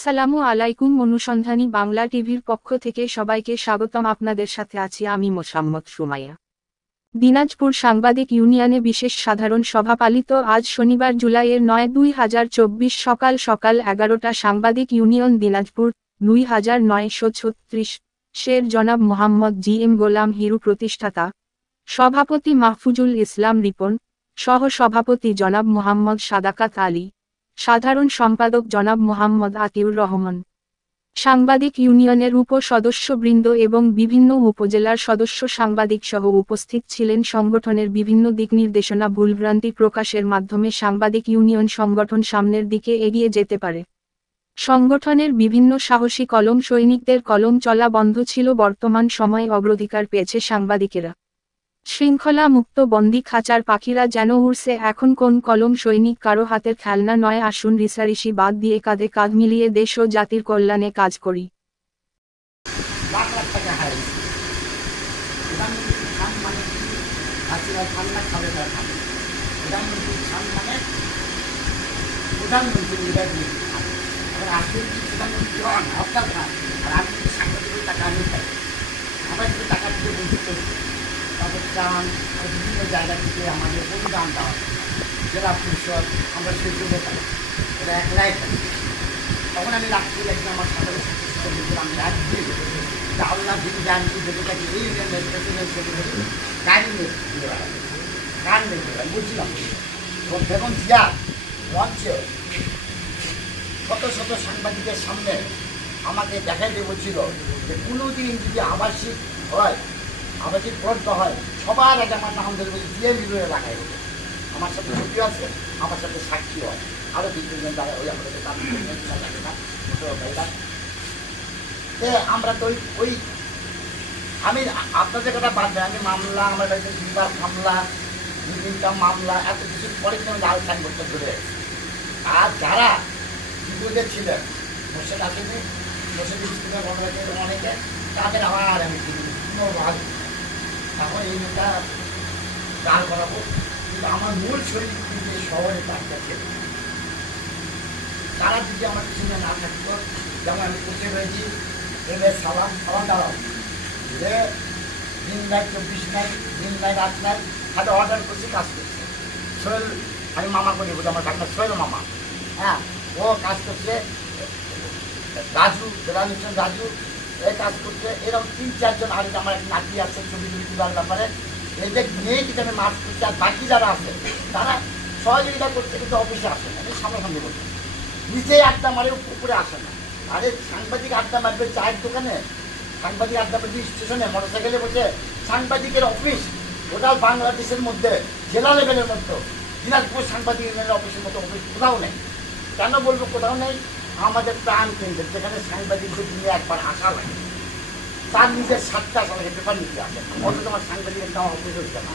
আসসালামু আলাইকুম অনুসন্ধানী বাংলা টিভির পক্ষ থেকে সবাইকে স্বাগতম। আপনাদের সাথে আছি আমি মোসাম্মদ সুমাইয়া। দিনাজপুর সাংবাদিক ইউনিয়নে বিশেষ সাধারণ সভা পালিত আজ শনিবার জুলাইয়ের নয় দুই হাজার চব্বিশ সকাল সকাল এগারোটা সাংবাদিক ইউনিয়ন দিনাজপুর দুই হাজার নয়শো ছত্রিশ শের জনাব মোহাম্মদ জি এম গোলাম হিরু প্রতিষ্ঠাতা, সভাপতি মাহফুজুল ইসলাম রিপন সহ সভাপতি জনাব মোহাম্মদ সাদাকাত আলী সাধারণ সম্পাদক জনাব মোহাম্মদ আতিউর রহমান। সাংবাদিক ইউনিয়নের উপ সদস্যবৃন্দ এবং বিভিন্ন উপজেলার সদস্য সাংবাদিক সহ উপস্থিত ছিলেন সংগঠনের বিভিন্ন দিক নির্দেশনা ভুলভ্রান্তি প্রকাশের মাধ্যমে সাংবাদিক ইউনিয়ন সংগঠন সামনের দিকে এগিয়ে যেতে পারে। সংগঠনের বিভিন্ন সাহসী কলম সৈনিকদের কলম চলা বন্ধ ছিল বর্তমান সময়ে অগ্রাধিকার পেয়েছে সাংবাদিকেরা। শৃঙ্খলা মুক্ত বন্দি খাঁচার পাখিরা যেন উড়ছে এখন কোন কলম সৈনিক কারও হাতের খেলনা নয় আসুন রিসারিসি বাদ দিয়ে কাঁধে কাঁধ মিলিয়ে দেশ ও জাতির কল্যাণে কাজ করি টাকা হায় মানে মানে দিয়ে তাদের আর বিভিন্ন জায়গা থেকে আমাদের অনুদান দেওয়া। জেলা পরিষদ আমরা সেগুলো পাই এটা এক লাইফ তখন আমি রাত্রি একদিন আমার সাধারণ আমি রাত্রি আল্লাহ দিন জানছি দেখে থাকি এই গাড়ি নিয়ে গান নিয়ে বুঝলাম এবং বেগম জিয়া মঞ্চে শত শত সাংবাদিকের সামনে আমাকে দেখাই দিয়ে বলছিল যে কোনো দিন যদি আবাসিক হয় আবাসিক প্রজ্ঞ হয়, সবার আগে আমার নাম ধরে বলছি দিয়ে মিলুয়ে লাগাই দেবে আমার সাথে ছুটি আছে, আমার সাথে সাক্ষী হয় আরও দুই তিনজন তারা ওই আমাদের তার আমরা তো ওই আমি আপনাদের কথা বাদ দেয় আমি মামলা, আমার বাড়িতে দুইবার মামলা, দুই তিনটা মামলা, এত কিছুর পরে কিন্তু লাল সাইনবোর্ডটা ধরে আর যারা বিপদে ছিলেন, মোর্শেদ আসেনি মোর্শেদ অনেকে, তাদের আবার আমি কোনো তারপর এই নেতা গাল করাবো। কিন্তু আমার মূল শরীর কিন্তু এই শহরে তার কাছে তারা যদি আমার পিছনে না থাকতো, যেমন আমি করতে হয়েছি এলে সালাম সালাম দাঁড়াও। যে দিন নাই চব্বিশ নাই, দিন নাই রাত নাই, খালি অর্ডার করছি, কাজ করছে। সোহেল, আমি মামা করি বলি আমার ডাক্তার সোহেল মামা। হ্যাঁ ও কাজ করছে, রাজু রাজু রাজু এই কাজ করছে। এরকম তিন, চারজন আর আমার এক নাতি আছে, ছবি টবি তোলার ব্যাপারে। এদের নিয়ে কিন্তু আমি মাছ করছি আর বাকি যারা আছে, তারা সহযোগিতা করতে কিন্তু অফিসে আসে না। আমি সামনাসামনি বলছি। নিচে আড্ডা মারে, উপরে আসে না। আরে সাংবাদিক আড্ডা মারবে চায়ের দোকানে? সাংবাদিক আড্ডা মারবে স্টেশনে, মোটরসাইকেলে বসে। সাংবাদিকের অফিস ওটা বাংলাদেশের মধ্যে, জেলা লেভেলের মধ্যে। দিনাজপুর সাংবাদিক ইউনিয়নের অফিসের মতো অফিস কোথাও নেই। কেন বলব কোথাও নেই? আমাদের প্রাণ কেন্দ্র, যেখানে সাংবাদিকদের নিয়ে একবার আসা লাগে। তার নিজের সাতটা আসা পেপার নিতে আসে। অথচ আমার সাংবাদিকের কাম অফিস হচ্ছে না।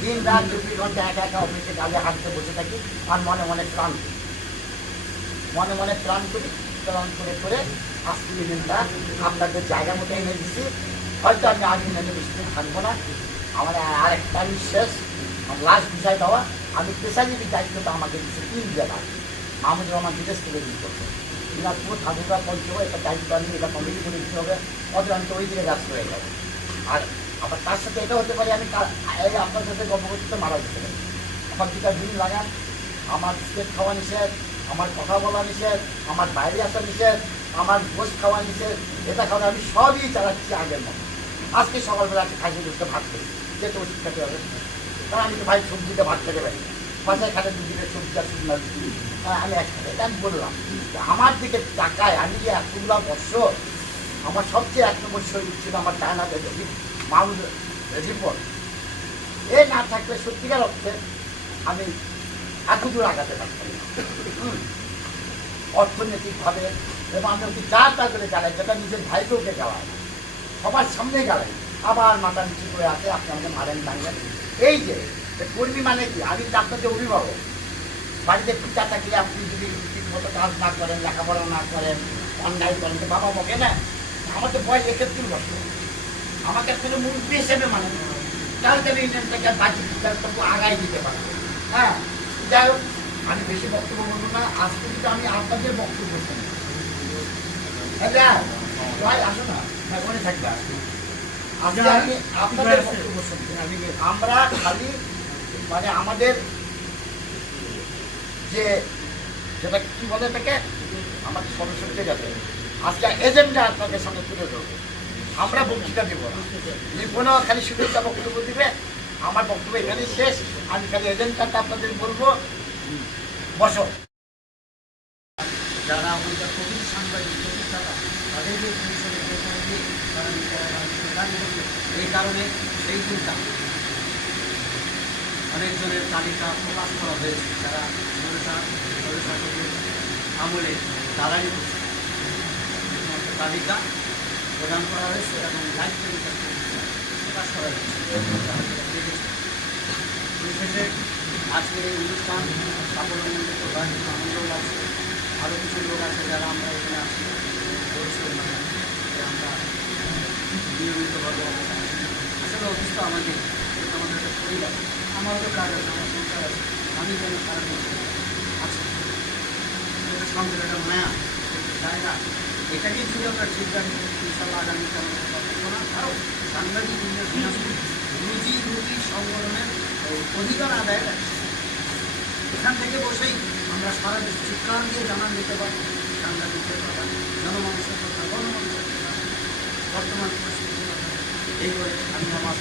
দিন রাত চব্বিশ ঘণ্টা একা একা অফিসে কাজে হাঁটতে বসে থাকি আর মনে মনে প্রাণ করি। মনে মনে প্ল্যান করি প্ল্যান করে করে আজকে দিনটা আপনাদের জায়গা মতো এনে দিচ্ছি হয়তো আমি আগে এনে বেশি দিন থাকব না। আমার আরেকটা শেষ লাস্ট বিষয় দেওয়া। আমি পেশাজীবী দায়িত্বটা আমাকে দিচ্ছে তিন জায়গায় মাহমুদুর রহমান বিদেশ থেকে দিন করছে। দিনাজপুর, ঠাকুরগা পঞ্চম একটা দায়িত্ব আমি এটা কমিটি করে দিতে হবে অত আমি তো ওই দিকে কাজ হয়ে যাব আর আবার তার সাথে এটা হতে পারে, আমি এই আপনার সাথে গল্প করতে মারা যেতে পারি। আমার দুটা দিন লাগান। আমার স্টেট খাওয়া নিষেধ, আমার কথা বলা নিষেধ, আমার বাইরে আসা নিষেধ, আমার গোস খাওয়া নিষেধ, এটা খাওয়া আমি সবই চালাচ্ছি আগের মতো। আজকে সকালবেলা একটা খাসি দুধকে ভাত করি যেতে ওষুধ খেতে হবে। কারণ আমি তো ভাই সবজিতে ভাত খেতে পারি সবজি আর শুকনো রুটি। হ্যাঁ, আমি একসাথে এটা আমি বললাম আমার দিকে টাকায় আমি যে এতগুলা বছর আমার সবচেয়ে এক নম্বর শরীর ছিল আমার ডায়না মাউন্ট রিপোর্ট এ না থাকলে সত্যিকার অর্থে আমি এত আগাতে পারতাম। অর্থনৈতিকভাবে এবং আমি ওকে যা তা করে গালাই যেটা নিজের ভাইকেও ওকে সবার সামনে গালাই আবার মাথা নিচু করে আছে আপনি আমাকে মারেন টাঙ্গেন এই যে কর্মী মানে কি? আমি তো আপনাদের অভিভাবক বাড়িতে পিতা থাকলে আপনি যদি ঠিক মতো কাজ না করেন লেখাপড়া না করেন অন্যায় করেন তো বাবা বকে না? আমার তো বয়স এক্ষেত্রে বছর। আমাকে কোনো মুরব্বী হিসেবে মানে তাহলে আমি ইউনিয়নটাকে বাজি তবু আগাই দিতে পারব। হ্যাঁ? যাই হোক আমি বেশি বক্তব্য বলব না। আজকে কিন্তু আমি আপনাদের বক্তব্য শুনি। হ্যাঁ ভাই আসো না। হ্যাঁ, ওখানে থাকবে আজকে আমি আপনাদের বক্তব্য শুনছি আমরা খালি মানে আমাদের যে, যেটা কি বলে তাকে আমাদের সদস্যদের যাতে আজকে এজেন্ডা আপনাদের সামনে তুলে ধরবো। আমরা বক্তৃতা দেবো না। লিপনও খালি শুভেচ্ছা বক্তব্য দিবে। আমার বক্তব্য এখানেই শেষ। আমি খালি এজেন্ডাটা আপনাদের বলব, বসো। যারা আমাদের প্রকৃতি সাংবাদিক এই কারণে সেই দিনটা অনেকজনের তালিকা প্রকাশ করা হয়েছে। যারা সরকারের আমলে দালালি তালিকা প্রদান করা হয়েছে এবং টেলিকাস্ট প্রকাশ করা হয়েছে। আজকের এই অনুষ্ঠান সাফল্যমণ্ডিত হয় আনন্দ লাগছে। আরও কিছু লোক আছে যারা আমরা এখানে আছি। বলছে আমরা নিয়মিতভাবে আসলে অফিস তো আমাদের আমাদের একটা পরিবার। আমারও তো কাজ আছে আমার সংসার আছে আমি যেন সারা আছি। সঙ্গে একটা মায়া জায়গা। এটাকে যদি আমরা ঠিক রাখি ইনশাল্লাহ আগামীতে আমাদের কল্পনা আরও সাংবাদিক রুজি রুজি সংগঠনের অধিকার আদায় এখান থেকে বসেই আমরা সারা দেশ চিৎকার দিয়ে জানান দিতে পারি সাংবাদিকদের কথা, জনমানুষের কথা, গণমানুষের কথা, বর্তমান পরিস্থিতির কথা। এই করে আমি আমার